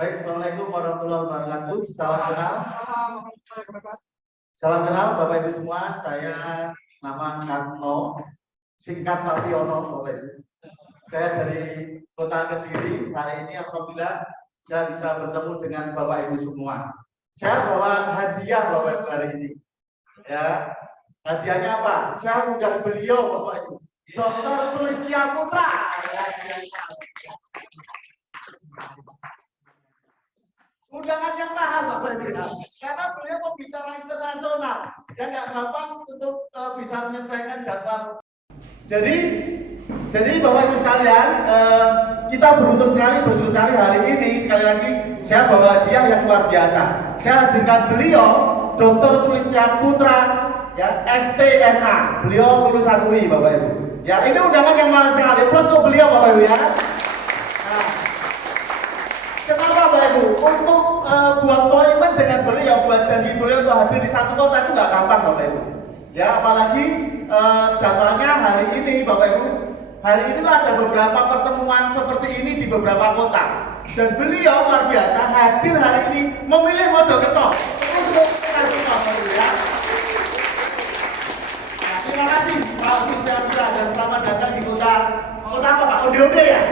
Baik, Assalamualaikum warahmatullahi wabarakatuh. Salam kenal. Salam kenal Bapak Ibu semua. Saya nama Karno, singkat Pak Piono, Bapak Ibu. Saya dari Kota Kediri. Hari ini alhamdulillah saya bisa bertemu dengan Bapak Ibu semua. Saya bawa hadiah Bapak Ibu hari ini. Ya, hadiahnya apa? Saya undang beliau Bapak Ibu, Dr. Sulistya Putra. Undangan yang mahal Bapak Ibu, karena beliau pembicara internasional, ya nggak gampang untuk bisa menyesuaikan jadwal. Jadi Bapak Ibu sekalian, kita beruntung sekali hari ini. Sekali lagi saya bawa hadiah yang luar biasa. Saya hadirkan beliau, Dr. Sulistya Putra, ya STMA. Beliau lulusan UI Bapak Ibu. Ya ini undangan yang mahal sekali. Plus untuk beliau Bapak Ibu ya. Nah, kenapa Bapak Ibu? Untuk buat appointment dengan beliau, buat janji beliau untuk hadir di satu kota itu nggak gampang Bapak Ibu. Ya apalagi jadwalnya hari ini Bapak Ibu. Hari ini ada beberapa pertemuan seperti ini di beberapa kota. Dan beliau luar biasa hadir hari ini memilih Mojokerto. Terima kasih Pak Sulistya Putra dan selamat datang di kota apa Pak? Onde-onde ya?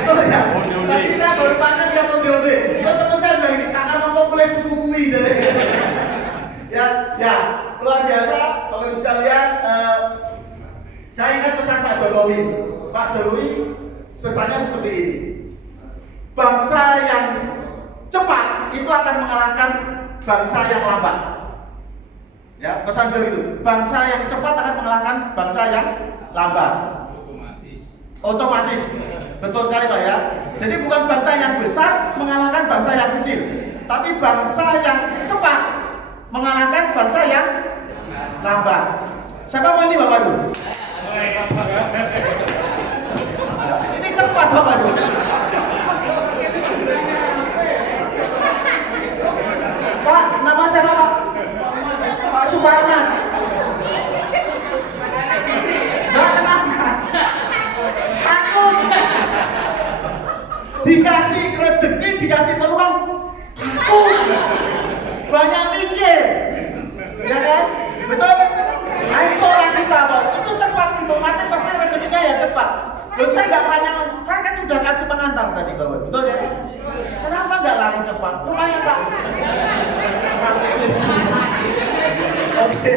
Betul ya? Tadi saya baru pandang lihat Onde-onde. Teman saya bilang ini akan memulai buku-buku jadi. Ya, luar biasa Bapak Ibu sekalian. Saya ingat pesan Pak Jokowi. Pak Jokowi pesannya seperti ini. Bangsa yang cepat itu akan mengalahkan bangsa yang lambat. Ya, pesan beliau itu. Bangsa yang cepat akan mengalahkan bangsa yang lambat. Otomatis. Betul sekali Pak ya. Jadi bukan bangsa yang besar mengalahkan bangsa yang kecil, tapi bangsa yang cepat mengalahkan bangsa yang lambat. Siapa mau ini Bapak Ibu? Ini cepat Bapak Ibu. Pak, nama siapa Pak? Pak Suparman. Enggak kenapa? Takut. Dikasih rezeki, dikasih peluang. Banyak mikir. Ya kan? Betul? Ayo orang kita Pak, itu cepat itu, nanti pasti rezekinya ya cepat. Loh saya nggak tanya, saya kan sudah kasih pengantar tadi Bapak, betul ya? Kenapa nggak lari cepat? Lumayan Pak. Oke,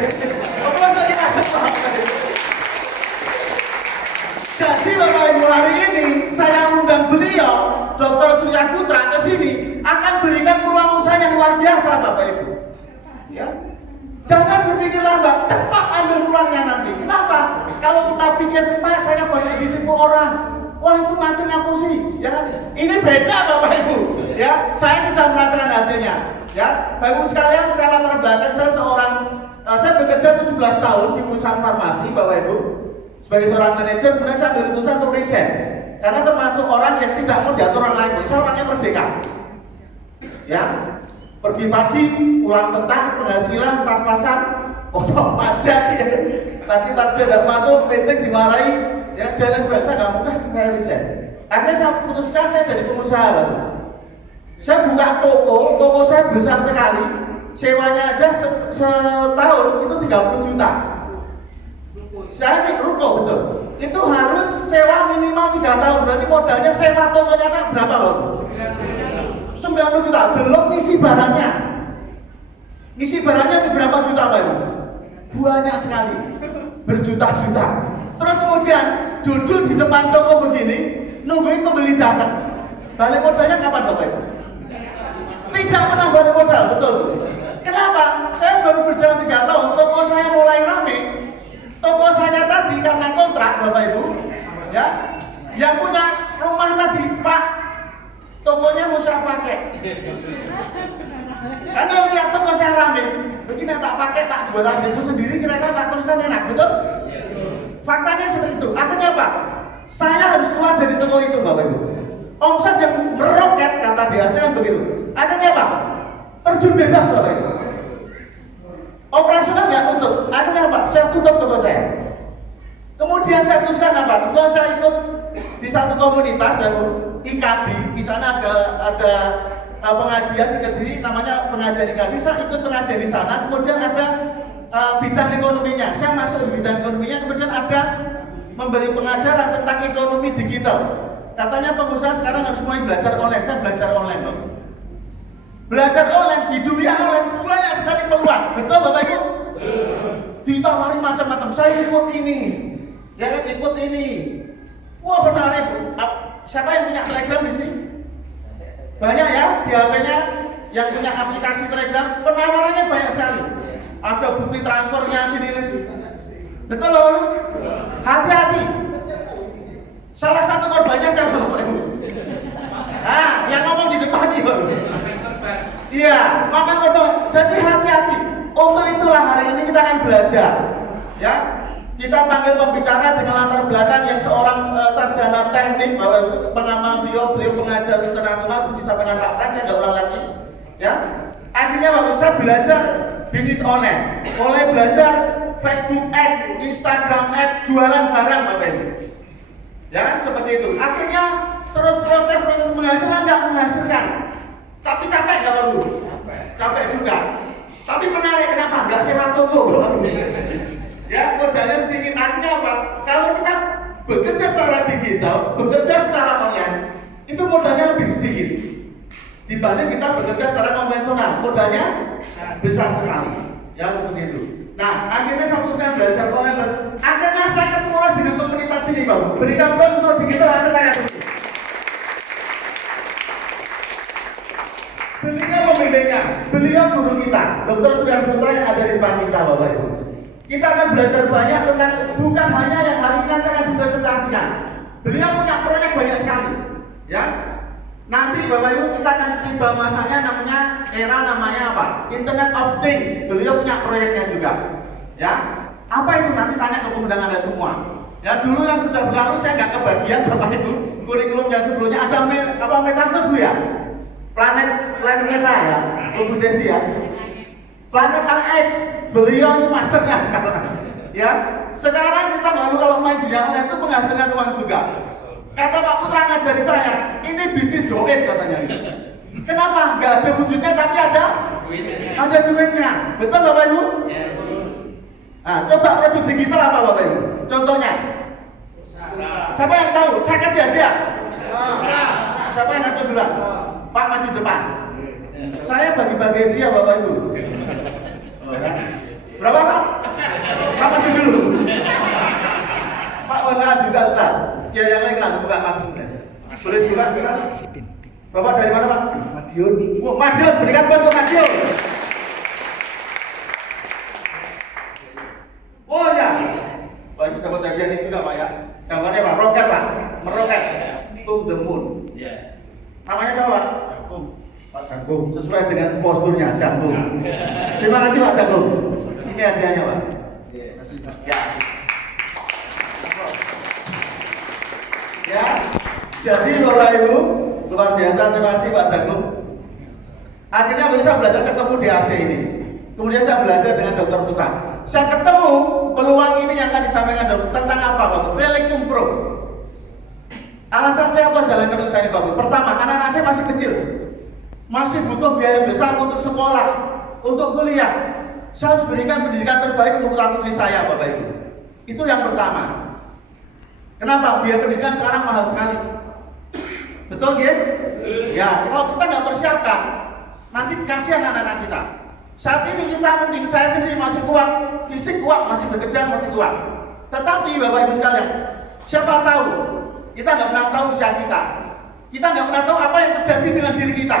untuk kita cepat. Jadi Bapak Ibu hari ini saya undang beliau, Dr. Sulistya Putra ke sini akan berikan peluang usaha yang luar biasa Bapak Ibu. Ya. Jangan berpikir lambat, cepat ambil peluangnya nanti. Kenapa? Kalau kita pikir, Pak saya banyak ditipu orang, wah itu mati ngapusi. Ya, ini beda Bapak Ibu. Ya, saya sudah merasakan hasilnya. Ya, Bapak Ibu sekalian, saya latar belakang saya bekerja 17 tahun di perusahaan farmasi Bapak Ibu. Sebagai seorang manajer, kemudian saya berusaha untuk resign. Karena termasuk orang yang tidak mau diatur orang lain. Saya orangnya merdeka. Ya. Pergi pagi, pulang petang, penghasilan pas-pasan, potong pajak ya. Nanti target tidak masuk, penting dimarahi, ya dan sebagainya. Saya nggak mudah kayak resign. Akhirnya saya putuskan saya jadi pengusaha baru. Saya buka toko saya besar sekali, sewanya aja setahun itu 30 juta. Saya ruko betul. Itu harus sewa minimal 3 tahun. Berarti modalnya sewa tokonya berapa Bapak? 90 juta, belum isi barangnya. Isi barangnya berapa juta Pak Ibu? Banyak sekali, berjuta-juta. Terus kemudian duduk di depan toko begini, nungguin pembeli datang. Balik modalnya kapan Bapak Ibu? Tidak pernah balik modal, betul. Kenapa? Saya baru berjalan 3 tahun, toko saya mulai rame. Toko saya tadi karena kontrak Bapak Ibu, ya, yang punya rumah tadi, Pak, tokonya mau saya pakai. Karena lihat toko saya rame, begini tak pakai, tak jual adikku sendiri, kira-kira tak teruskan enak, betul? Faktanya seperti itu. Akhirnya apa? Saya harus keluar dari toko itu Bapak Ibu. Omset yang meroket kata dihasilkan begitu. Akhirnya apa? Terjun bebas Bapak Ibu. Operasional nggak tutup. Akhirnya apa? Saya tutup toko saya. Kemudian saya putuskan apa? Kemudian saya ikut di satu komunitas baru IKD, di sana ada pengajian di Kediri, namanya pengajian IKD. Saya ikut pengajian di sana, kemudian ada bidang ekonominya. Saya masuk di bidang ekonominya, kemudian ada memberi pengajaran tentang ekonomi digital. Katanya pengusaha sekarang harus mulai belajar online. Saya belajar online, Bang. Belajar online di dunia online banyak sekali peluang. Betul Bapak Ibu? Ditawari macam-macam. Saya ikut ini, ya kan, ikut ini. Wah, menarik. Siapa yang punya Telegram di sini? Banyak ya, di HP-nya yang punya aplikasi Telegram, penawarannya banyak sekali. Ada bukti transfernya gini. Betul Bapak? Hati-hati. Salah satu korbannya siapa Bapak Ibu? Nah, yang ngomong di depan nih Bapak. Iya, makan korban. Jadi hati-hati. Untuk itulah hari ini kita akan belajar. Ya, kita panggil pembicara dengan latar belakang yang seorang sarjana teknik, pengamal beliau pengajar internasional, disampaikan Pak Fran, saya ulang lagi. Ya, akhirnya Bapak saya belajar bisnis online, mulai belajar Facebook Ads, Instagram Ads, jualan barang Bapak Ibu. Ya, seperti itu. Akhirnya terus proses menghasilkan nggak menghasilkan, tapi capek nggak Bapak Ibu? Capek juga. Tapi menarik, kenapa? Nggak sewa toko. Ya, modalnya sedikit. Artinya apa? Kalau kita bekerja secara digital, bekerja secara online, itu modalnya lebih sedikit dibanding kita bekerja secara konvensional. Modalnya besar sekali. Ya, seperti itu. Nah, akhirnya saya belajar online. Akhirnya saya ketemu lagi dengan komunitas ini, Bang. Berikan plus untuk digital aset. Beliau pemimpinnya, beliau guru kita, Dr. Surya Saputra yang ada di depan kita, Bapak Ibu. Kita akan belajar banyak tentang, bukan hanya yang hari ini nanti akan dipresentasikan. Beliau punya proyek banyak sekali, ya. Nanti Bapak Ibu kita akan tiba masanya namanya apa? Internet of Things. Beliau punya proyeknya juga, ya. Apa itu nanti tanya ke pengundang Anda semua. Ya, dulu yang sudah berlalu saya nggak kebagian Bapak Ibu. Kurikulum yang sebelumnya ada metaverse Bu ya. Planet Meta ya, Bu Desi ya. Planet X, beliau itu masternya sekarang. Ya, sekarang kita baru kalau main dunia online itu menghasilkan uang juga. Kata Pak Putra ngajari saya, ini bisnis goib katanya. Kenapa? Gak ada wujudnya tapi ada duitnya. Betul Bapak Ibu? Yes. Nah, coba produk digital apa Bapak Ibu? Contohnya? Siapa yang tahu? Saya kasih hadiah. Siapa yang ngacu dulu? Pak maju depan. Saya bagi-bagi dia Bapak Ibu. Berapa Pak? Pak maju dulu. Pak warna juga Ustaz. Ya yang lain kan buka maksudnya. Boleh buka sekarang. Bapak dari mana Pak? Madiun. Oh, Madiun, berikan untuk Madiun. Oh ya. Pak ini dapat hadiah ini juga Pak ya. Gambarnya Pak, roket Pak. Meroket. To the moon. Namanya siapa Pak? Jangkung. Pak Jangkung. Sesuai dengan posturnya Jangkung. Terima kasih Pak Jangkung. Ini hadiahnya Pak. Ya. Ya. Jadi Bapak Ibu, luar biasa, terima kasih Pak Jangkung. Akhirnya saya belajar ketemu di AC ini. Kemudian saya belajar dengan Dr. Putra. Saya ketemu peluang ini yang akan disampaikan dokter tentang apa Bapak? Relictum Pro. Alasan saya apa jalankan usaha ini Bapak? Pertama, anak-anak saya masih kecil, masih butuh biaya besar untuk sekolah, untuk kuliah. Saya harus berikan pendidikan terbaik untuk putra putri saya Bapak Ibu. Itu yang pertama. Kenapa? Biaya pendidikan sekarang mahal sekali. Betul ya? Ya, kalau kita nggak persiapkan, nanti kasihan anak-anak kita. Saat ini kita mungkin saya sendiri masih kuat, fisik kuat, masih bekerja, masih kuat. Tetapi Bapak Ibu sekalian, siapa tahu kita nggak pernah tahu usia kita. Kita nggak pernah tahu apa yang terjadi dengan diri kita.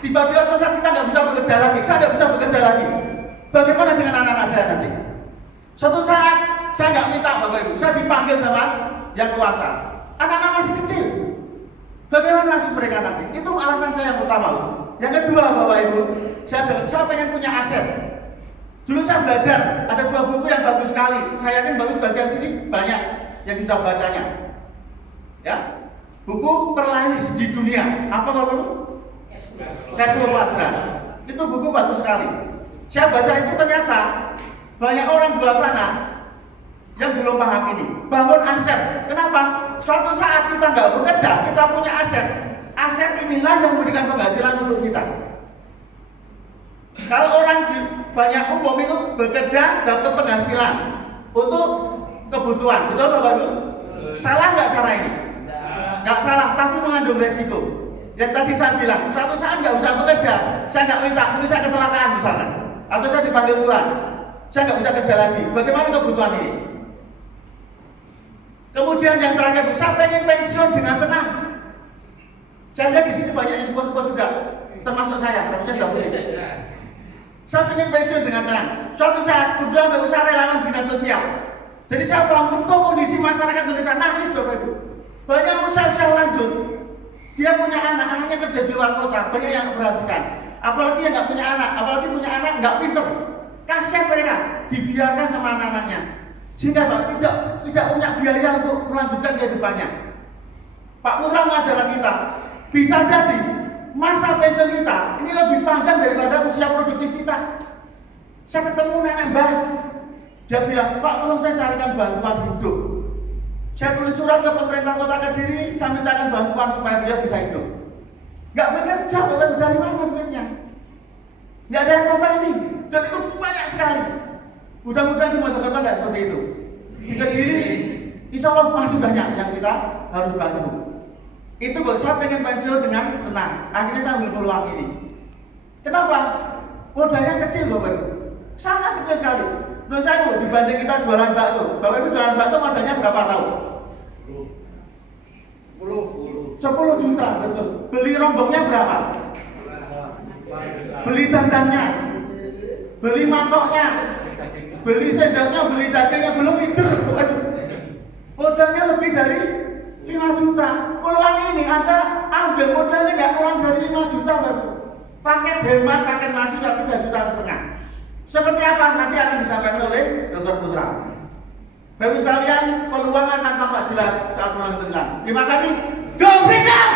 Tiba-tiba saat kita nggak bisa bekerja lagi, saya nggak bisa bekerja lagi. Bagaimana dengan anak-anak saya nanti? Suatu saat saya nggak minta Bapak Ibu, saya dipanggil sama yang kuasa. Anak-anak masih kecil. Bagaimana nasib mereka nanti? Itu alasan saya yang pertama. Yang kedua Bapak Ibu, saya pengen punya aset. Dulu saya belajar, ada sebuah buku yang bagus sekali. Saya yakin bagus bagian sini banyak yang sudah bacanya. Ya, buku terlahir di dunia. Apa Bapak Ibu? Cashflow Pasra. Itu buku bagus sekali. Saya baca itu ternyata banyak orang di luar sana yang belum paham ini. Bangun aset. Kenapa? suatu saat kita nggak bekerja, kita punya aset. Aset inilah yang memberikan penghasilan untuk kita. Kalau orang di banyak umum itu bekerja dapat penghasilan untuk kebutuhan, betul Bapak Ibu? Salah nggak cara ini? Nggak salah, tapi mengandung resiko. Yang tadi saya bilang, suatu saat nggak usah bekerja, saya nggak minta, mungkin saya kecelakaan misalkan, atau saya dipanggil Tuhan, saya nggak bisa kerja lagi. Bagaimana kebutuhan ini? Kemudian yang terakhir, saya pengen pensiun dengan tenang. Saya lihat di sini banyak yang sepuh-sepuh juga, termasuk saya, rambutnya sudah putih. Saya pengen pensiun dengan tenang. Suatu saat, kemudian ada usaha relawan dinas sosial. Jadi saya paham betul kondisi masyarakat Indonesia, nangis Bapak Ibu. Banyak usaha lanjut. Dia punya anak, anaknya kerja di luar kota, banyak yang memperhatikan. Apalagi yang nggak punya anak, apalagi punya anak nggak pinter. Kasihan mereka, dibiarkan sama anak-anaknya. Sehingga Pak tidak punya biaya untuk melanjutkan kehidupannya. Pak Putra mengajarkan kita, bisa jadi masa pensiun kita ini lebih panjang daripada usia produktif kita. Saya ketemu nenek Mbah, dia bilang, Pak tolong saya carikan bantuan hidup. Saya tulis surat ke pemerintah kota Kediri, saya mintakan bantuan supaya dia bisa hidup. Nggak bekerja, Bapak dari mana duitnya? Nggak ada yang komplain, dan itu banyak sekali. Mudah-mudahan di Mojokerto nggak seperti itu. Di Kediri, insya Allah masih banyak yang kita harus bantu. Itu kalau saya pengen pensiun dengan tenang. Akhirnya saya ambil peluang ini. Kenapa? Modalnya kecil Bapak Ibu, sangat kecil sekali. Menurut saya dibanding kita jualan bakso, Bapak Ibu jualan bakso modalnya berapa tahun? 10 juta, betul. Beli rombongnya berapa? Beli dandannya, beli mangkoknya, beli sendoknya, beli dagingnya, belum lider. Modalnya lebih dari 5 juta. Peluang ini Anda ambil modalnya nggak kurang dari 5 juta Bapak. Paket hemat, paket masih 3,5 juta. Seperti apa nanti akan disampaikan oleh Dr. Putra. Bapak sekalian, peluang akan tampak jelas saat pulang tengah. Terima kasih. Go Freedom!